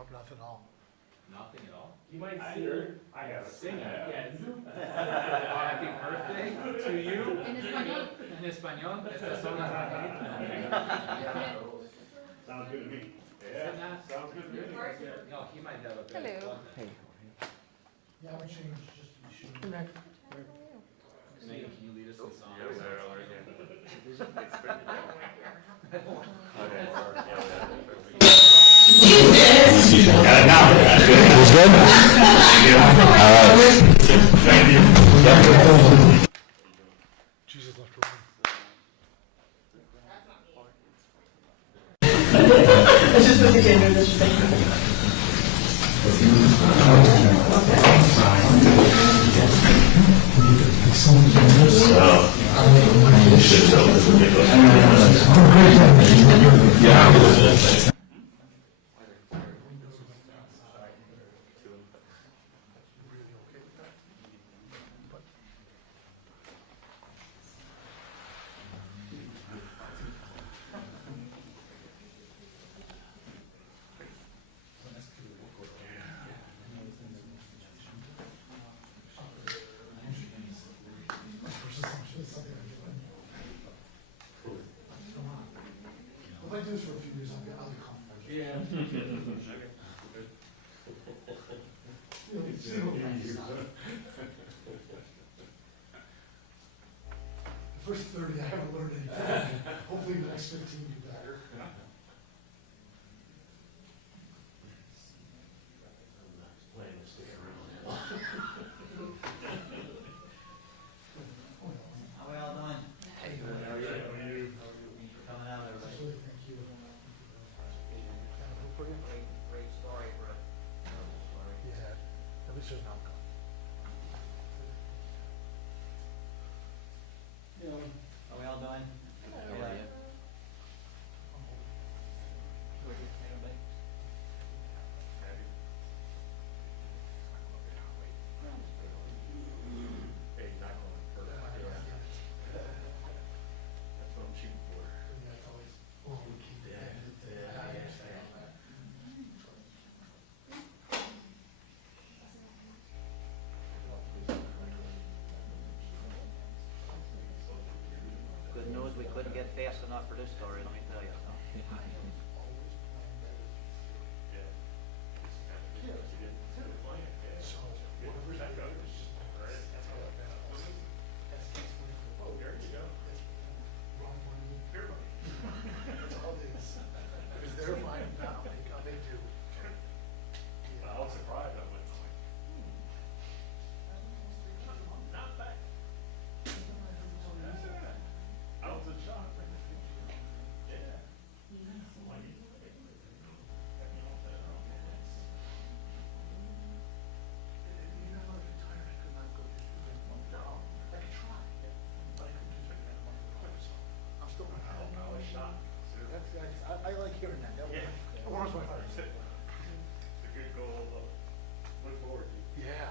Nope, nothing at all. Nothing at all? You might sing. I got a singer. Happy birthday to you. En español. En español. Estas son las Sounds good to me. Yeah, sounds good to me. No, he might have a good Hello. one. Yeah, I would change just to be sure. Megan, can you lead us in song? Was good? Thank you. Jesus left for one. It's just the beginning of this. If I do this for a few years, I'll be comfortable. Yeah. See what happens. The first 30, I haven't learned anything. Hopefully the next 15 will be better. How we all doing? Hey, Thanks for coming out, everybody. absolutely, thank you. Great story for a story. Yeah, at least there's an outcome. How we all doing? How are you? Everybody? That's what I'm shooting for. Yeah, it's always, oh, we keep it. I understand that. Good news, we couldn't get fast enough for this story, let me tell you. So, whatever's that goes. That's how I bet. Oh, there you go. Wrong money, fair money. That's all it is. If it's their fine, now, they do. I was surprised, I went like, not bad. I was in shock. Yeah. You know, if you're tired, I could not go to no, I could try. But I couldn't do that money quick, so I'm still not. I was shocked. I like hearing that. That warms my heart. It's a good goal. Look forward to. Yeah.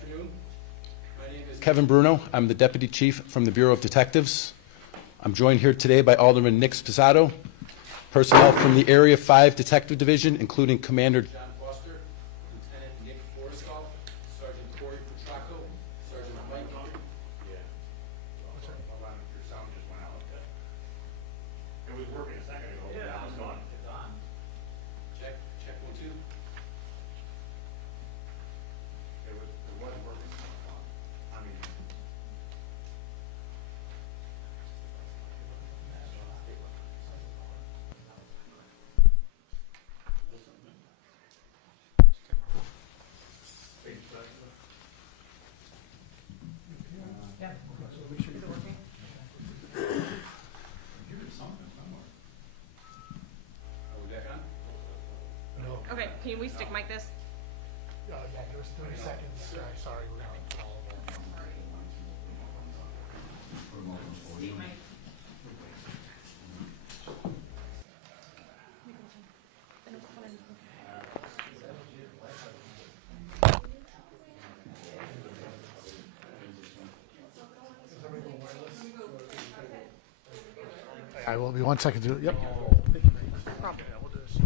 afternoon. My name is Kevin Bruno. I'm the Deputy Chief from the Bureau of Detectives. I'm joined here today by Alderman Nick Sposato, personnel from the Area 5 Detective Division, including Commander John Foster, Lieutenant Nick Forrestal, Sergeant Corey Petracco, Sergeant Mike. Yeah. Hold on, your sound just went out. It was working a second ago, but now it's gone. It's on. Check 1, 2. It wasn't working. I mean, Are we back on? No, Okay, can we stick mic this? yeah, give us 30 seconds. Sorry, we're having all of that. I will be 1 second. Yep. Thank you, mate. Yeah, we'll do this.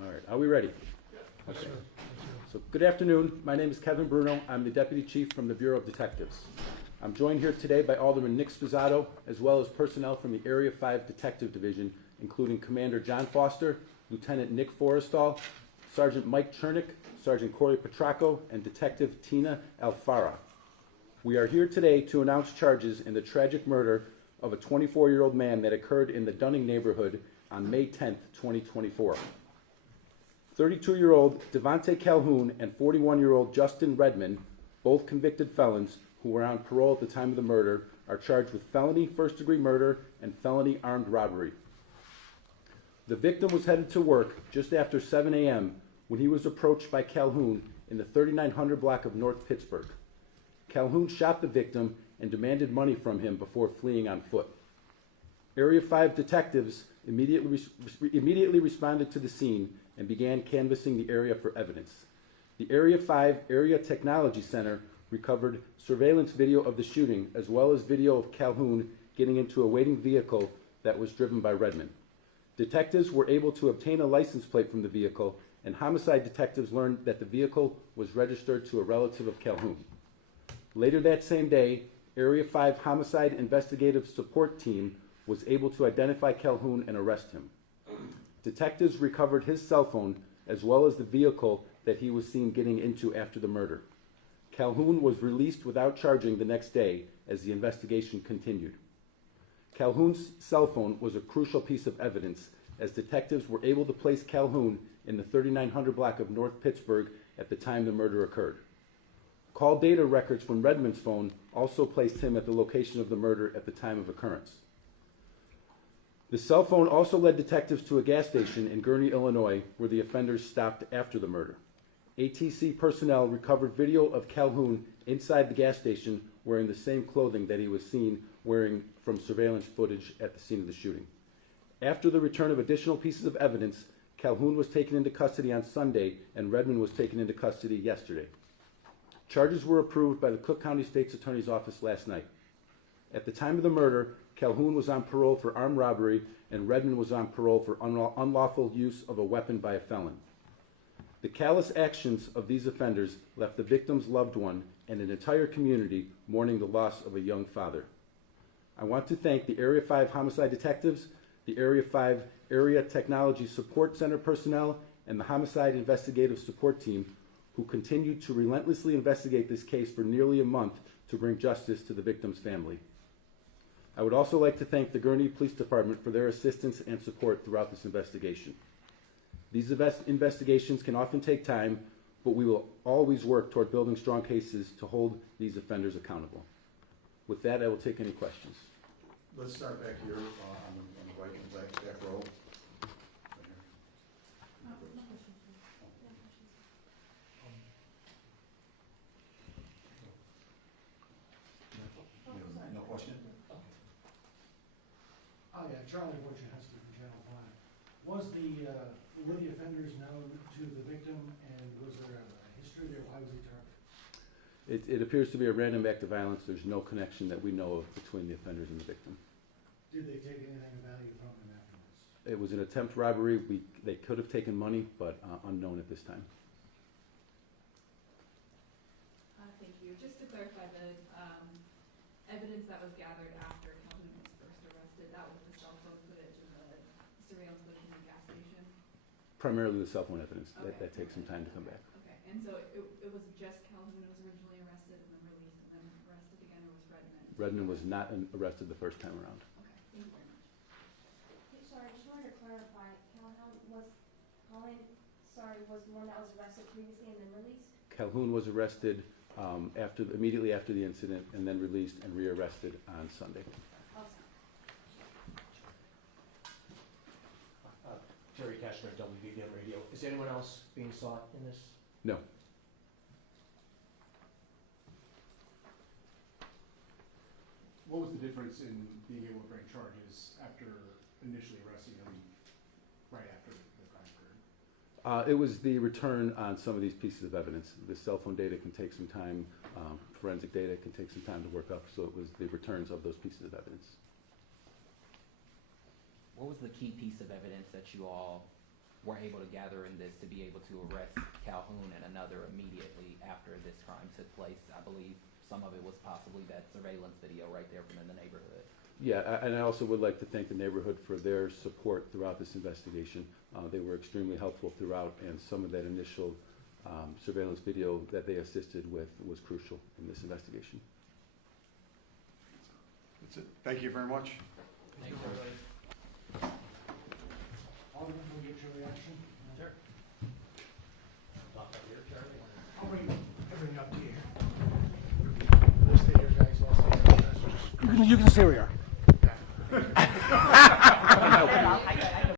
All right, are we ready? Okay. So, good afternoon. My name is Kevin Bruno. I'm the Deputy Chief from the Bureau of Detectives. I'm joined here today by Alderman Nick Sposato, as well as personnel from the Area 5 Detective Division, including Commander John Foster, Lieutenant Nick Forrestal, Sergeant Mike Chernick, Sergeant Corey Petracco, and Detective Tina Alfara. We are here today to announce charges in the tragic murder of a 24-year-old man that occurred in the Dunning neighborhood on May 10th, 2024. 32-year-old Devontae Calhoun and 41-year-old Justin Redmond, both convicted felons who were on parole at the time of the murder, are charged with felony first-degree murder and felony armed robbery. The victim was headed to work just after 7 a.m. when he was approached by Calhoun in the 3900 block of North Pittsburgh. Calhoun shot the victim and demanded money from him before fleeing on foot. Area 5 detectives immediately responded to the scene and began canvassing the area for evidence. The Area 5 Area Technology Center recovered surveillance video of the shooting, as well as video of Calhoun getting into a waiting vehicle that was driven by Redmond. Detectives were able to obtain a license plate from the vehicle, and homicide detectives learned that the vehicle was registered to a relative of Calhoun. Later that same day, Area 5 Homicide Investigative Support Team was able to identify Calhoun and arrest him. Detectives recovered his cell phone as well as the vehicle that he was seen getting into after the murder. Calhoun was released without charging the next day as the investigation continued. Calhoun's cell phone was a crucial piece of evidence, as detectives were able to place Calhoun in the 3900 block of North Pittsburgh at the time the murder occurred. Call data records from Redmond's phone also placed him at the location of the murder at the time of occurrence. The cell phone also led detectives to a gas station in Gurnee, Illinois, where the offenders stopped after the murder. ATC personnel recovered video of Calhoun inside the gas station wearing the same clothing that he was seen wearing from surveillance footage at the scene of the shooting. After the return of additional pieces of evidence, Calhoun was taken into custody on Sunday and Redmond was taken into custody yesterday. Charges were approved by the Cook County State's Attorney's Office last night. At the time of the murder, Calhoun was on parole for armed robbery and Redmond was on parole for unlawful use of a weapon by a felon. The callous actions of these offenders left the victim's loved one and an entire community mourning the loss of a young father. I want to thank the Area 5 Homicide Detectives, the Area 5 Area Technology Support Center personnel, and the Homicide Investigative Support Team who continued to relentlessly investigate this case for nearly a month to bring justice to the victim's family. I would also like to thank the Gurnee Police Department for their assistance and support throughout this investigation. These investigations can often take time, but we will always work toward building strong cases to hold these offenders accountable. With that, I will take any questions. Let's start back here on the right, back row. No question? Oh, yeah, Charlie Wojciechowski from Channel 5. Were the offenders known to the victim, and was there a history there? Why was he targeted? It appears to be a random act of violence. There's no connection that we know of between the offenders and the victim. Did they take anything of value from him afterwards? It was an attempt robbery. They could have taken money, but unknown at this time. Thank you. Just to clarify, the evidence that was gathered after Calhoun was first arrested, that was the cell phone footage and the surveillance footage in the gas station? Primarily the cell phone evidence. Okay. That takes some time to come back. Okay, and so it was just Calhoun who was originally arrested and then released and then arrested again, or was Redmond? Redmond was not arrested the first time around. Okay, thank you very much. Sorry, I just wanted to clarify, Calhoun was the one that was arrested previously and then released? Calhoun was arrested immediately after the incident and then released and rearrested on Sunday. Awesome. Jerry Cashner, WBBM Radio. Is anyone else being sought in this? No. What was the difference in being able to bring charges after initially arresting him right after the crime occurred? It was the return on some of these pieces of evidence. The cell phone data can take some time. Forensic data can take some time to work up. So it was the returns of those pieces of evidence. What was the key piece of evidence that you all were able to gather in this to be able to arrest Calhoun and another immediately after this crime took place? I believe some of it was possibly that surveillance video right there from in the neighborhood. Yeah, and I also would like to thank the neighborhood for their support throughout this investigation. They were extremely helpful throughout, and some of that initial surveillance video that they assisted with was crucial in this investigation. That's it. Thank you very much. Thank you, everybody. Alderman, will get your reaction? Sure. Talk up here, Charlie. I'll bring everything up to you. We'll stay here, guys. I'll stay here. You can stay where you are. I